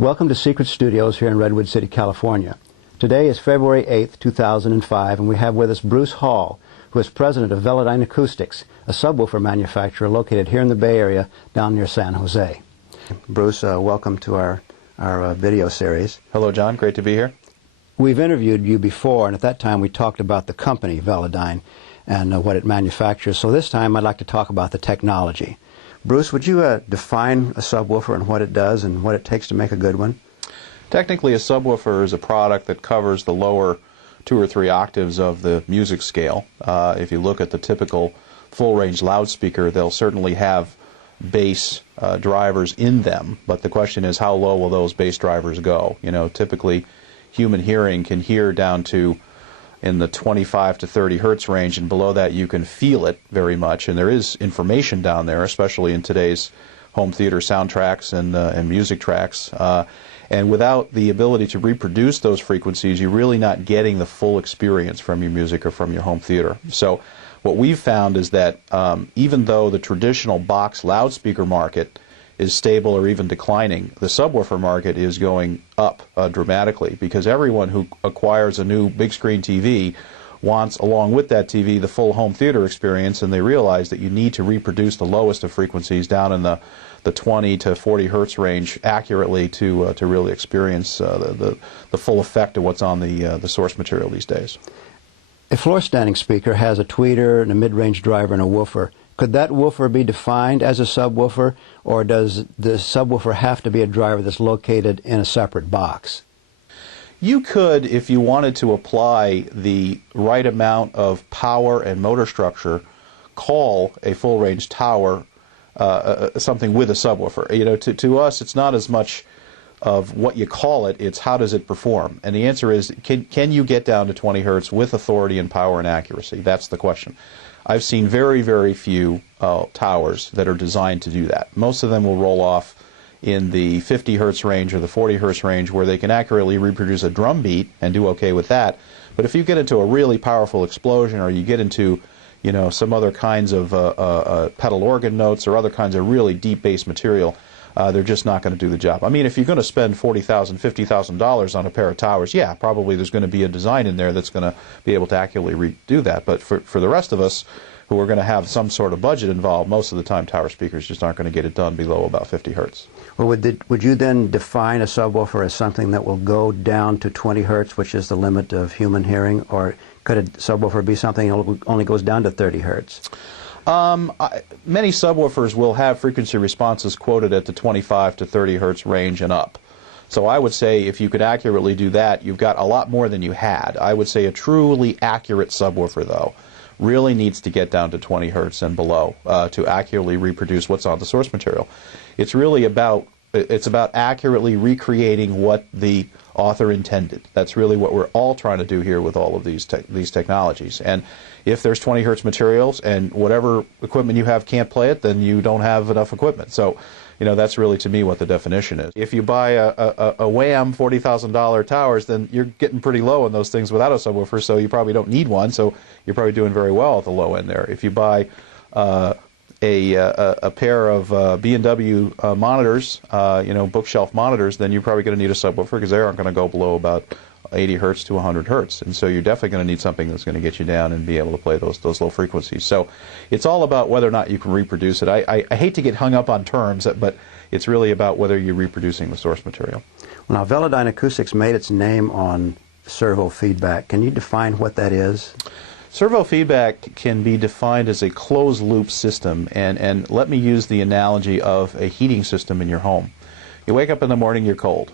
Welcome to Secret Studios here in Redwood City, California. Today is February 8th, 2005, and we have with us Bruce Hall, who is president of Velodyne Acoustics, a subwoofer manufacturer located here in the Bay Area down near San Jose. Bruce, welcome to our video series. Hello, John. Great to be here. We've interviewed you before, and at that time we talked about the company, Velodyne, and what it manufactures. So this time I'd like to talk about the technology. Bruce, would you define a subwoofer and what it does and what it takes to make a good one? Technically, a subwoofer is a product that covers the lower 2 or 3 octaves of the music scale. If you look at the typical full-range loudspeaker, they'll certainly have bass drivers in them, but the question is, how low will those bass drivers go? You know, typically human hearing can hear down to in the 25 to 30 hertz range, and below that you can feel it very much, and there is information down there, especially in today's home theater soundtracks and music tracks. And without the ability to reproduce those frequencies, you're really not getting the full experience from your music or from your home theater. So what we've found is that even though the traditional box loudspeaker market is stable or even declining, the subwoofer market is going up dramatically, because everyone who acquires a new big screen TV wants, along with that TV, the full home theater experience, and they realize that you need to reproduce the lowest of frequencies down in the 20 to 40 hertz range accurately to really experience the full effect of what's on the source material these days. A floor-standing speaker has a tweeter and a mid-range driver and a woofer. Could that woofer be defined as a subwoofer, or does the subwoofer have to be a driver that's located in a separate box? You could, if you wanted to apply the right amount of power and motor structure, call a full-range tower something with a subwoofer. You know, to us, it's not as much of what you call it, it's how does it perform. And the answer is, can you get down to 20 hertz with authority and power and accuracy? That's the question. I've seen very, very few towers that are designed to do that. Most of them will roll off in the 50 hertz range or the 40 hertz range, where they can accurately reproduce a drum beat and do okay with that. But if you get into a really powerful explosion, or you get into, you know, some other kinds of pedal organ notes or other kinds of really deep bass material, they're just not going to do the job. I mean, if you're going to spend $40,000, $50,000 on a pair of towers, yeah, probably there's going to be a design in there that's going to be able to accurately redo that. But for the rest of us who are going to have some sort of budget involved, most of the time tower speakers just aren't going to get it done below about 50 hertz. Well, would you then define a subwoofer as something that will go down to 20 hertz, which is the limit of human hearing, or could a subwoofer be something that only goes down to 30 hertz? Many subwoofers will have frequency responses quoted at the 25 to 30 hertz range and up. So I would say if you could accurately do that, you've got a lot more than you had. I would say a truly accurate subwoofer, though, really needs to get down to 20 hertz and below to accurately reproduce what's on the source material. It's really about accurately recreating what the author intended. That's really what we're all trying to do here with all of these technologies. And if there's 20 hertz materials and whatever equipment you have can't play it, then you don't have enough equipment. So, you know, that's really to me what the definition is. If you buy a Wham $40,000 towers, then you're getting pretty low in those things without a subwoofer, so you probably don't need one, so you're probably doing very well at the low end there. If you buy a pair of B&W monitors, you know, bookshelf monitors, then you're probably going to need a subwoofer, because they aren't going to go below about 80 hertz to 100 hertz, and so you're definitely going to need something that's going to get you down and be able to play those low frequencies. So it's all about whether or not you can reproduce it. I hate to get hung up on terms, but it's really about whether you're reproducing the source material. Well, now, Velodyne Acoustics made its name on servo feedback. Can you define what that is? Servo feedback can be defined as a closed-loop system, and let me use the analogy of a heating system in your home. You wake up in the morning, you're cold.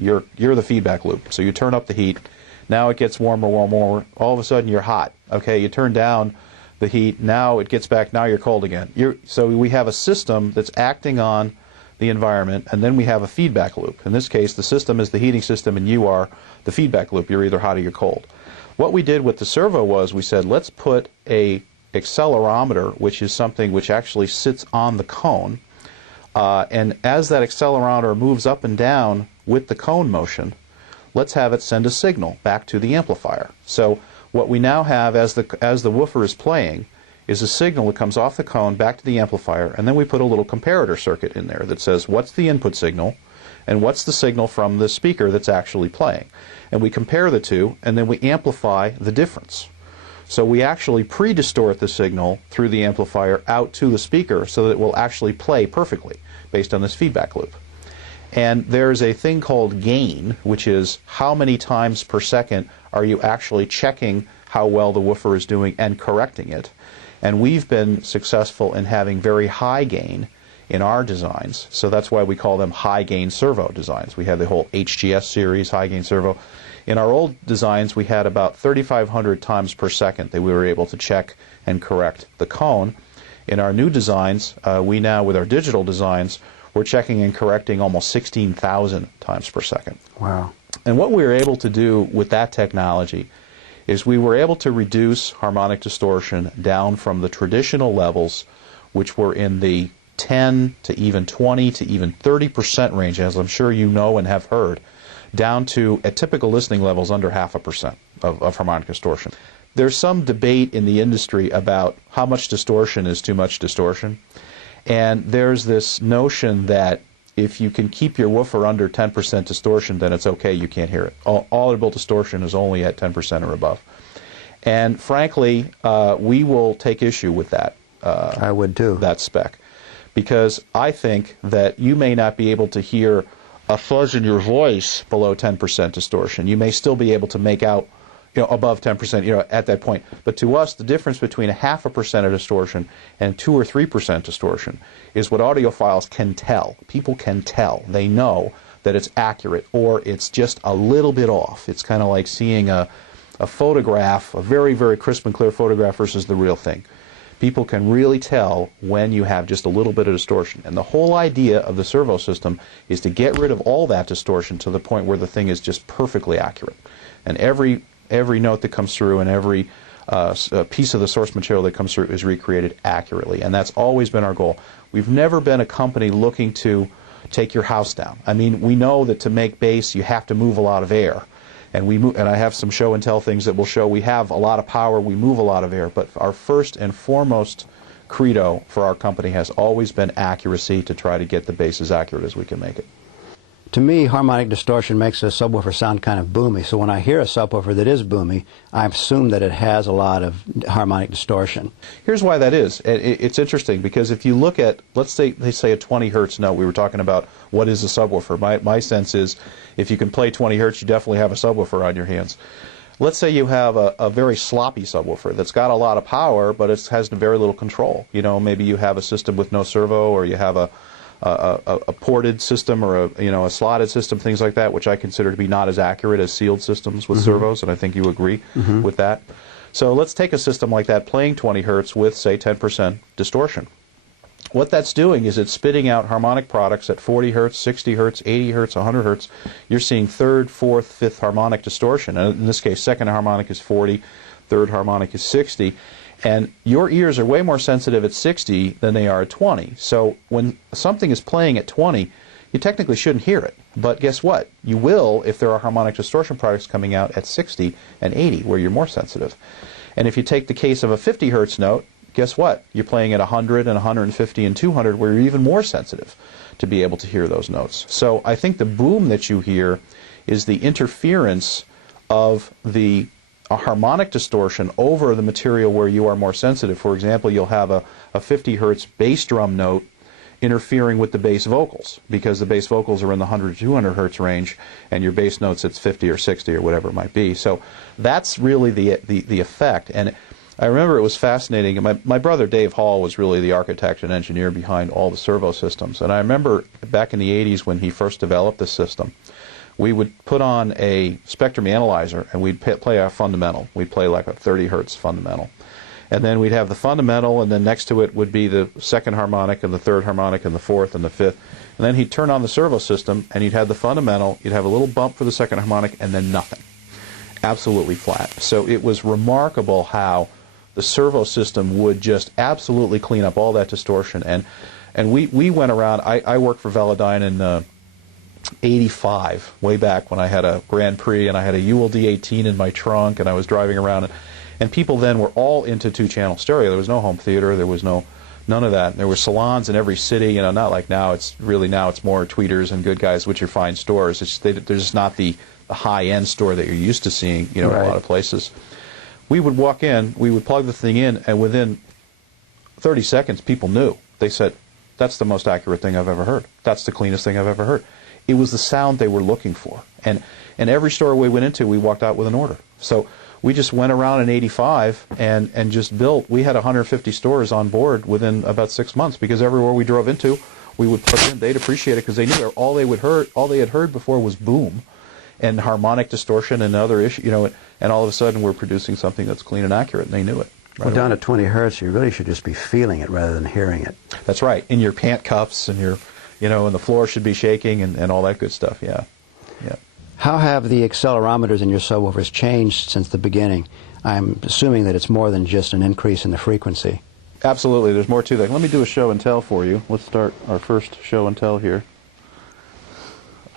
You're the feedback loop, so you turn up the heat. Now it gets warmer, warmer, warmer. All of a sudden you're hot. Okay, you turn down the heat. Now it gets back. Now you're cold again. So we have a system that's acting on the environment, and then we have a feedback loop. In this case, the system is the heating system, and you are the feedback loop. You're either hot or you're cold. What we did with the servo was we said, let's put a accelerometer, which is something which actually sits on the cone, and as that accelerometer moves up and down with the cone motion, let's have it send a signal back to the amplifier. So what we now have as the woofer is playing is a signal that comes off the cone back to the amplifier, and then we put a little comparator circuit in there that says what's the input signal and what's the signal from the speaker that's actually playing. And we compare the two, and then we amplify the difference. So we actually pre-distort the signal through the amplifier out to the speaker so that it will actually play perfectly based on this feedback loop. And there's a thing called gain, which is how many times per second are you actually checking how well the woofer is doing and correcting it. And we've been successful in having very high gain in our designs, so that's why we call them high gain servo designs. We have the whole HGS series, high gain servo. In our old designs, we had about 3,500 times per second that we were able to check and correct the cone. In our new designs, we now, with our digital designs, we're checking and correcting almost 16,000 times per second. Wow. And what we were able to do with that technology is we were able to reduce harmonic distortion down from the traditional levels, which were in the 10 to even 20 to even 30% range, as I'm sure you know and have heard, down to, at typical listening levels, under 0.5% of harmonic distortion. There's some debate in the industry about how much distortion is too much distortion. And there's this notion that if you can keep your woofer under 10% distortion, then it's okay, you can't hear it. Audible distortion is only at 10% or above. And frankly, we will take issue with that. I would too. That spec. Because I think that you may not be able to hear a fuzz in your voice below 10% distortion. You may still be able to make out, above 10%, at that point. But to us, the difference between 0.5% of distortion and 2 or 3% distortion is what audiophiles can tell. People can tell. They know that it's accurate or it's just a little bit off. It's kind of like seeing a photograph, a very, very crisp and clear photograph versus the real thing. People can really tell when you have just a little bit of distortion. And the whole idea of the servo system is to get rid of all that distortion to the point where the thing is just perfectly accurate. And every note that comes through and every piece of the source material that comes through is recreated accurately. And that's always been our goal. We've never been a company looking to take your house down. I mean, we know that to make bass you have to move a lot of air. And I have some show and tell things that will show we have a lot of power, we move a lot of air, but our first and foremost credo for our company has always been accuracy, to try to get the bass as accurate as we can make it. To me, harmonic distortion makes a subwoofer sound kind of boomy, so when I hear a subwoofer that is boomy, I assume that it has a lot of harmonic distortion. Here's why that is. It's interesting because if you look at, let's say they say a 20 hertz note, we were talking about what is a subwoofer. My sense is if you can play 20 hertz, you definitely have a subwoofer on your hands. Let's say you have a very sloppy subwoofer that's got a lot of power, but it has very little control. Maybe you have a system with no servo, or you have a ported system, or a slotted system, things like that, which I consider to be not as accurate as sealed systems with servos, and I think you agree with that. So let's take a system like that playing 20 hertz with, say, 10% distortion. What that's doing is it's spitting out harmonic products at 40 hertz, 60 hertz, 80 hertz, 100 hertz. You're seeing third, fourth, fifth harmonic distortion. And in this case, second harmonic is 40, third harmonic is 60. And your ears are way more sensitive at 60 than they are at 20. So when something is playing at 20, you technically shouldn't hear it. But guess what? You will if there are harmonic distortion products coming out at 60 and 80, where you're more sensitive. And if you take the case of a 50 hertz note, guess what? You're playing at 100 and 150 and 200, where you're even more sensitive to be able to hear those notes. So I think the boom that you hear is the interference of the harmonic distortion over the material where you are more sensitive. For example, you'll have a 50 hertz bass drum note interfering with the bass vocals, because the bass vocals are in the 100 to 200 hertz range, and your bass notes it's 50 or 60 or whatever it might be. So that's really the effect. And I remember it was fascinating. My brother Dave Hall was really the architect and engineer behind all the servo systems. And I remember back in the 80s when he first developed this system, we would put on a spectrum analyzer and we'd play our fundamental. We'd play like a 30 hertz fundamental. And then we'd have the fundamental, and then next to it would be the second harmonic and the third harmonic and the fourth and the fifth. And then he'd turn on the servo system and he'd have the fundamental, you'd have a little bump for the second harmonic, and then nothing. Absolutely flat. So it was remarkable how the servo system would just absolutely clean up all that distortion. And we went around. I worked for Velodyne in 85, way back when I had a Grand Prix and I had a ULD 18 in my trunk, and I was driving around, and people then were all into two-channel stereo. There was no home theater, there was no None of that. There were salons in every city, you know, not like now. It's more tweeters and good guys, which are fine stores. There's not the high-end store that you're used to seeing, you know, in a lot of places. We would walk in, we would plug the thing in, and within 30 seconds, people knew. They said, that's the most accurate thing I've ever heard. That's the cleanest thing I've ever heard. It was the sound they were looking for. And every store we went into, we walked out with an order. So we just went around in �85 and just built. We had 150 stores on board within about 6 months, because everywhere we drove into, we would plug in. They'd appreciate it because they knew all they had heard before was boom and harmonic distortion and other issues, you know, and all of a sudden we're producing something that's clean and accurate, and they knew it. Well, down at 20 hertz, you really should just be feeling it rather than hearing it. That's right. In your pant cuffs and your, you know, and the floor should be shaking and all that good stuff. Yeah. Yeah. How have the accelerometers in your subwoofers changed since the beginning? I'm assuming that it's more than just an increase in the frequency. Absolutely. There's more to that. Let me do a show and tell for you. Let's start our first show and tell here.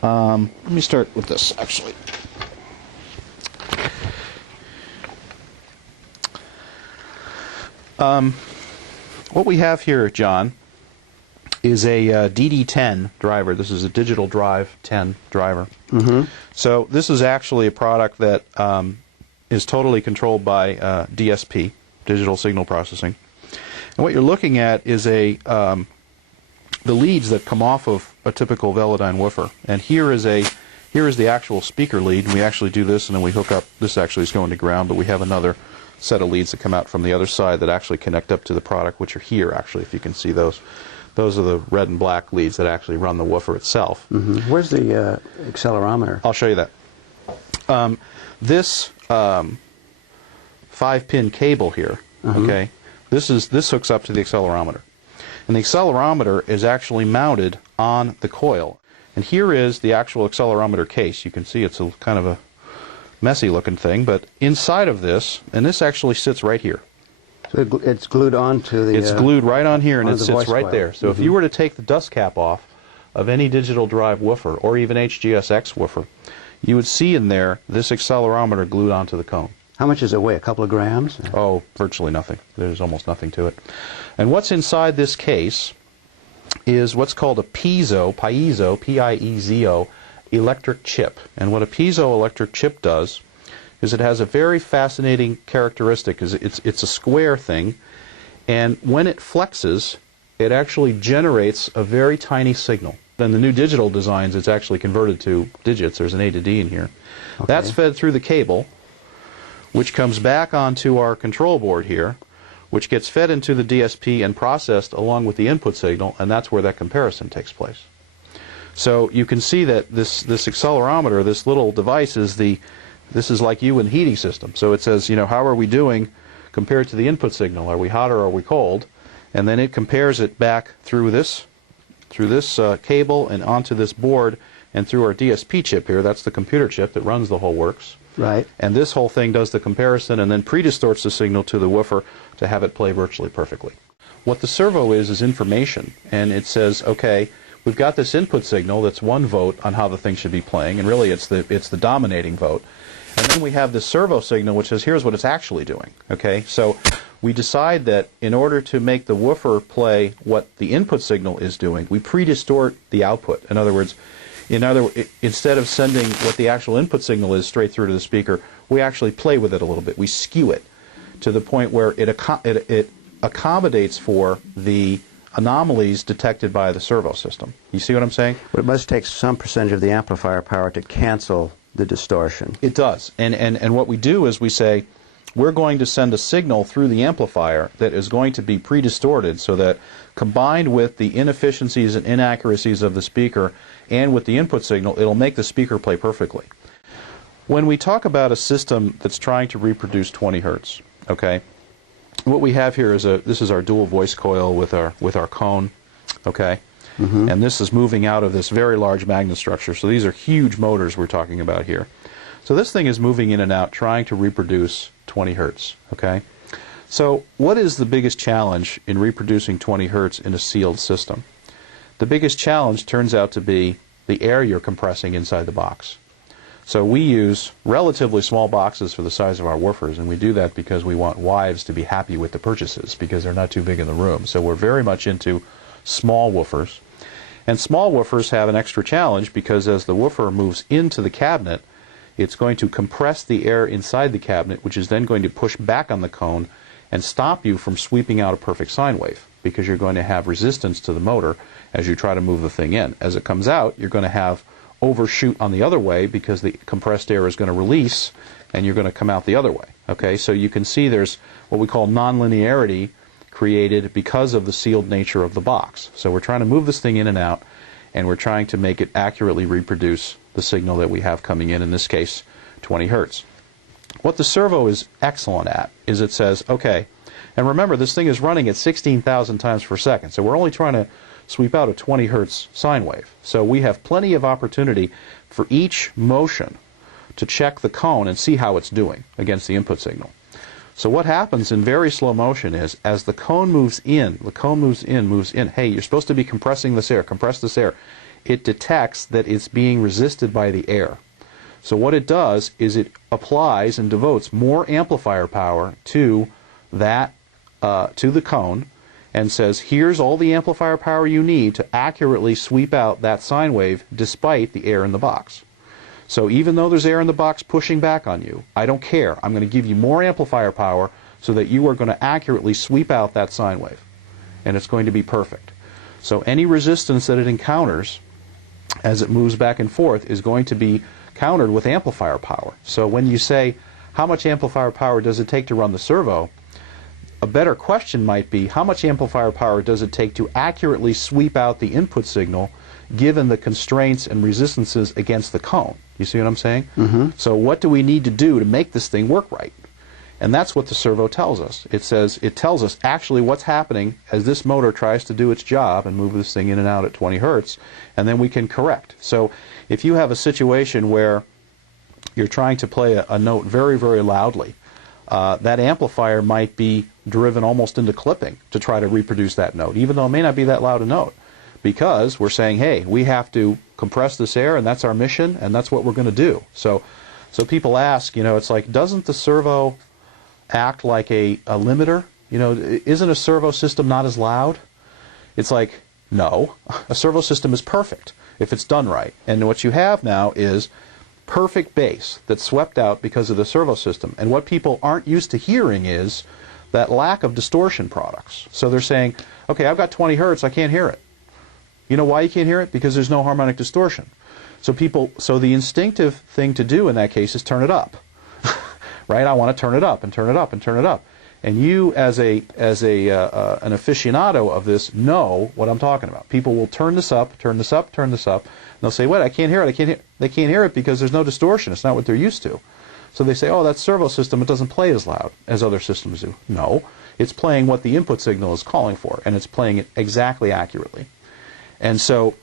Let me start with this, actually. What we have here, John, is a DD10 driver. This is a digital drive 10 driver. Mm-hmm. So this is actually a product that is totally controlled by DSP, digital signal processing. And what you're looking at is the leads that come off of a typical Velodyne woofer. And here is the actual speaker lead, and we actually do this, and then we hook up. This actually is going to ground, but we have another set of leads that come out from the other side that actually connect up to the product, which are here, actually, if you can see those. Those are the red and black leads that actually run the woofer itself. Mm-hmm. Where's the accelerometer? I'll show you that. This 5-pin cable here, okay, this hooks up to the accelerometer. And the accelerometer is actually mounted on the coil. And here is the actual accelerometer case. You can see it's a kind of a messy looking thing, but inside of this, and this actually sits right here. So it's glued onto the... It's glued right on here, and it sits right coil. there. So if you were to take the dust cap off of any digital drive woofer, or even HGSX woofer, you would see in there this accelerometer glued onto the cone. How much does it weigh? A couple of grams? Oh, virtually nothing. There's almost nothing to it. And what's inside this case is what's called a piezo, P-I-E-Z-O, electric chip. And what a piezoelectric chip does is it has a very fascinating characteristic. It's a square thing, and when it flexes, it actually generates a very tiny signal. Then the new digital designs, it's actually converted to digits. There's an A to D in here. Okay. That's fed through the cable, which comes back onto our control board here, which gets fed into the DSP and processed along with the input signal, and that's where that comparison takes place. So you can see that this accelerometer, this little device, this is like you in the heating system. So it says, you know, how are we doing compared to the input signal? Are we hot or are we cold? And then it compares it back through this cable and onto this board and through our DSP chip here. That's the computer chip that runs the whole works. Right. And this whole thing does the comparison and then pre-distorts the signal to the woofer to have it play virtually perfectly. What the servo is information, and it says, okay, we've got this input signal that's one vote on how the thing should be playing, and really it's the dominating vote. And then we have this servo signal which says, here's what it's actually doing. Okay, so we decide that in order to make the woofer play what the input signal is doing, we pre-distort the output. In other words, instead of sending what the actual input signal is straight through to the speaker, we actually play with it a little bit. We skew it to the point where it accommodates for the anomalies detected by the servo system. You see what I'm saying? But it must take some percentage of the amplifier power to cancel the distortion. It does. And what we do is we say, we're going to send a signal through the amplifier that is going to be pre-distorted so that combined with the inefficiencies and inaccuracies of the speaker and with the input signal, it'll make the speaker play perfectly. When we talk about a system that's trying to reproduce 20 hertz, okay, what we have here is this is our dual voice coil with our cone, okay, and this is moving out of this very large magnet structure. So these are huge motors we're talking about here. So this thing is moving in and out, trying to reproduce 20 hertz, okay? So what is the biggest challenge in reproducing 20 hertz in a sealed system? The biggest challenge turns out to be the air you're compressing inside the box. So we use relatively small boxes for the size of our woofers, and we do that because we want wives to be happy with the purchases because they're not too big in the room. So we're very much into small woofers. And small woofers have an extra challenge because as the woofer moves into the cabinet, it's going to compress the air inside the cabinet, which is then going to push back on the cone and stop you from sweeping out a perfect sine wave because you're going to have resistance to the motor as you try to move the thing in. As it comes out, you're going to have overshoot on the other way because the compressed air is going to release and you're going to come out the other way. Okay, so you can see there's what we call nonlinearity created because of the sealed nature of the box. So we're trying to move this thing in and out, and we're trying to make it accurately reproduce the signal that we have coming in this case 20 hertz. What the servo is excellent at is it says, okay, and remember this thing is running at 16,000 times per second, so we're only trying to sweep out a 20 hertz sine wave. So we have plenty of opportunity for each motion to check the cone and see how it's doing against the input signal. So what happens in very slow motion is as the cone moves in, hey, you're supposed to be compressing this air, compress this air. It detects that it's being resisted by the air. So what it does is it applies and devotes more amplifier power to that, to the cone, and says, here's all the amplifier power you need to accurately sweep out that sine wave despite the air in the box. So even though there's air in the box pushing back on you, I don't care. I'm going to give you more amplifier power so that you are going to accurately sweep out that sine wave. And it's going to be perfect. So any resistance that it encounters as it moves back and forth is going to be countered with amplifier power. So when you say, how much amplifier power does it take to run the servo? A better question might be, how much amplifier power does it take to accurately sweep out the input signal given the constraints and resistances against the cone? You see what I'm saying? Mm-hmm. So what do we need to do to make this thing work right? And that's what the servo tells us. It tells us actually what's happening as this motor tries to do its job and move this thing in and out at 20 hertz, and then we can correct. So if you have a situation where you're trying to play a note very, very loudly, that amplifier might be driven almost into clipping to try to reproduce that note, even though it may not be that loud a note. Because we're saying, hey, we have to compress this air, and that's our mission, and that's what we're going to do. So people ask, it's like, doesn't the servo act like a limiter? Isn't a servo system not as loud? It's like, no, a servo system is perfect if it's done right. And what you have now is perfect bass that's swept out because of the servo system. And what people aren't used to hearing is that lack of distortion products. So they're saying, okay, I've got 20 hertz, I can't hear it. You know why you can't hear it? Because there's no harmonic distortion. So the instinctive thing to do in that case is turn it up. Right? I want to turn it up and turn it up and turn it up. And you as an aficionado of this know what I'm talking about. People will turn this up, turn this up, turn this up. And they'll say, wait, I can't hear it. They can't hear it because there's no distortion. It's not what they're used to. So they say, oh, that servo system, it doesn't play as loud as other systems do. No, it's playing what the input signal is calling for, and it's playing it exactly accurately. And so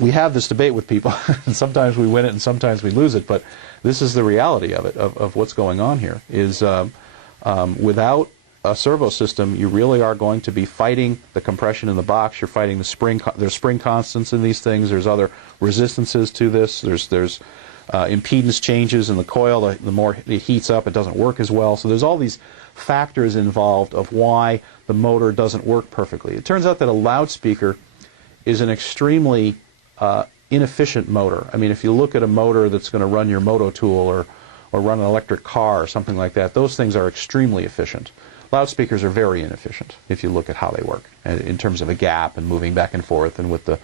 we have this debate with people, and sometimes we win it and sometimes we lose it, but this is the reality of it, of what's going on here, is without a servo system, you really are going to be fighting the compression in the box. You're fighting the spring. There's spring constants in these things. There's other resistances to this. There's impedance changes in the coil. The more it heats up, it doesn't work as well. So there's all these factors involved of why the motor doesn't work perfectly. It turns out that a loudspeaker is an extremely inefficient motor. I mean, if you look at a motor that's going to run your moto tool or run an electric car or something like that, those things are extremely efficient. Loudspeakers are very inefficient if you look at how they work in terms of a gap and moving back and forth, and with the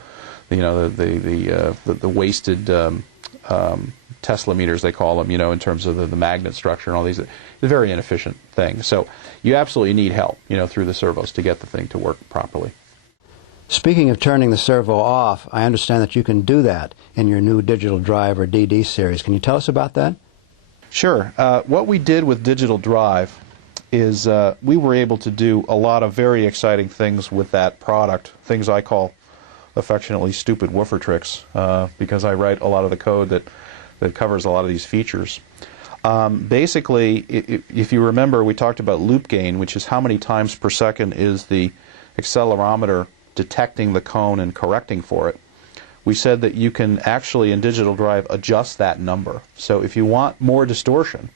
wasted Tesla meters, they call them, in terms of the magnet structure and all these. It's a very inefficient thing. So you absolutely need help, through the servos to get the thing to work properly. Speaking of turning the servo off, I understand that you can do that in your new Digital Drive or DD series. Can you tell us about that? Sure. What we did with Digital Drive is we were able to do a lot of very exciting things with that product, things I call affectionately stupid woofer tricks, because I write a lot of the code that covers a lot of these features. Basically, if you remember, we talked about loop gain, which is how many times per second is the accelerometer detecting the cone and correcting for it. we said that you can actually in digital drive adjust that number. So if you want more distortion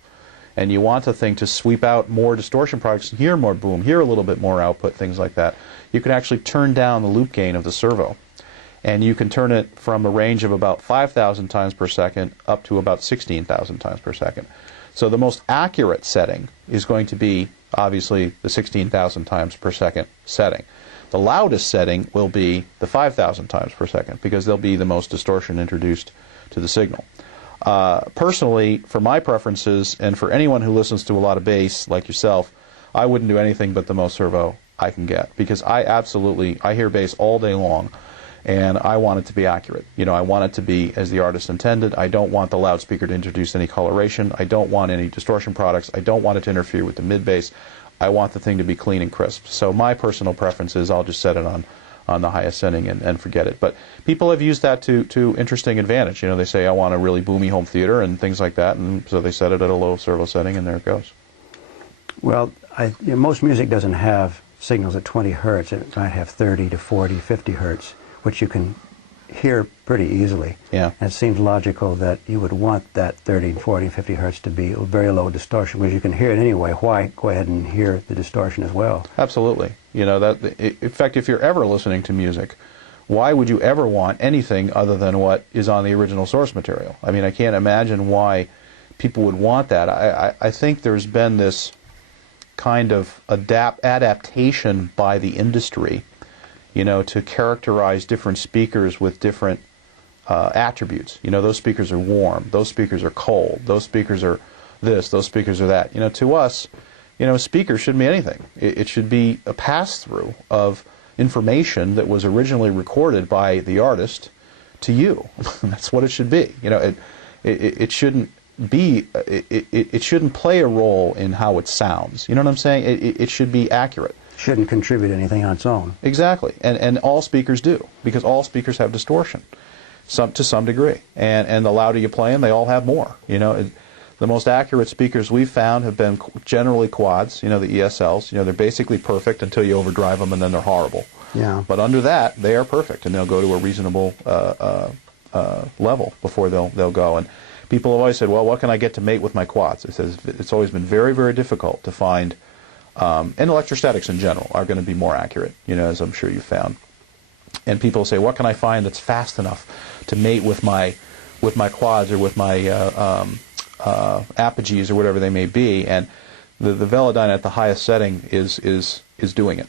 and you want the thing to sweep out more distortion products, hear more boom, hear a little bit more output, things like that, you can actually turn down the loop gain of the servo. And you can turn it from a range of about 5,000 times per second up to about 16,000 times per second. So the most accurate setting is going to be, obviously, the 16,000 times per second setting. The loudest setting will be the 5,000 times per second, because there'll be the most distortion introduced to the signal. Personally, for my preferences, and for anyone who listens to a lot of bass, like yourself, I wouldn't do anything but the most servo I can get, because I hear bass all day long, and I want it to be accurate. You know, I want it to be as the artist intended. I don't want the loudspeaker to introduce any coloration. I don't want any distortion products. I don't want it to interfere with the mid-bass. I want the thing to be clean and crisp. So my personal preference is I'll just set it on the highest setting and forget it. But people have used that to interesting advantage. You know, they say, I want a really boomy home theater and things like that, and so they set it at a low servo setting, and there it goes. Well, most music doesn't have signals at 20 hertz. It might have 30 to 40, 50 hertz, which you can hear pretty easily. Yeah. And it seems logical that you would want that 30, 40, 50 hertz to be a very low distortion, because you can hear it anyway. Why go ahead and hear the distortion as well? Absolutely. You know, in fact, if you're ever listening to music, why would you ever want anything other than what is on the original source material? I mean, I can't imagine why people would want that. I think there's been this kind of adaptation by the industry, you know, to characterize different speakers with different attributes. You know, those speakers are warm, those speakers are cold, those speakers are this, those speakers are that. You know, to us, you know, a speaker shouldn't be anything. It should be a pass-through of information that was originally recorded by the artist to you. That's what it should be. You know, it shouldn't be, it shouldn't play a role in how it sounds. You know what I'm saying? It should be accurate. Shouldn't contribute anything on its own. Exactly, and all speakers do, because all speakers have distortion, to some degree, and the louder you play them, they all have more. You know, the most accurate speakers we've found have been generally quads. You know, the ESLs. You know, they're basically perfect until you overdrive them, and then they're horrible. Yeah. But under that, they are perfect, and they'll go to a reasonable level before they'll go. And people have always said, well, what can I get to mate with my quads? It says it's always been very, very difficult to find. And electrostatics in general are going to be more accurate, you know, as I'm sure you've found. And people say, what can I find that's fast enough to mate with my quads or with my apogees or whatever they may be? And the Velodyne at the highest setting is doing it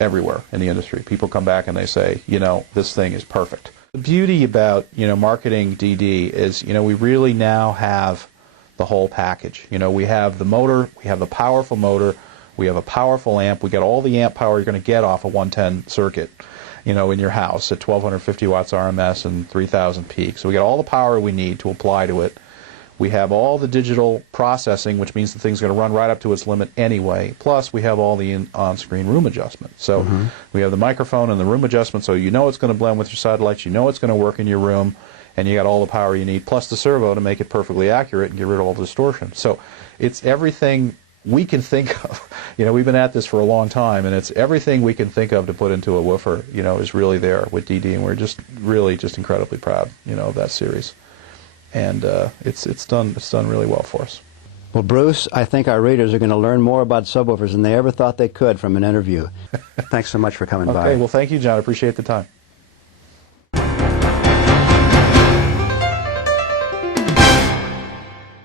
everywhere in the industry. People come back and they say, you know, this thing is perfect. The beauty about, you know, marketing DD is, you know, we really now have the whole package. You know, we have the motor, we have the powerful motor, we have a powerful amp, we got all the amp power you're going to get off a 110 circuit, you know, in your house at 1250 watts RMS and 3000 peak. So we got all the power we need to apply to it. We have all the digital processing, which means the thing's going to run right up to its limit anyway. Plus, we have all the on-screen room adjustment. So we have the microphone and the room adjustment, so you know it's going to blend with your satellites, you know it's going to work in your room, and you got all the power you need, plus the servo to make it perfectly accurate and get rid of all the distortion. So it's everything we can think of. You know, we've been at this for a long time, and it's everything we can think of to put into a woofer, you know, is really there with DD, and we're just really just incredibly proud, you know, of that series. And it's done really well for us. Well, Bruce, I think our readers are going to learn more about subwoofers than they ever thought they could from an interview. Thanks so much for coming by. Okay, well, thank you, John. I appreciate the time.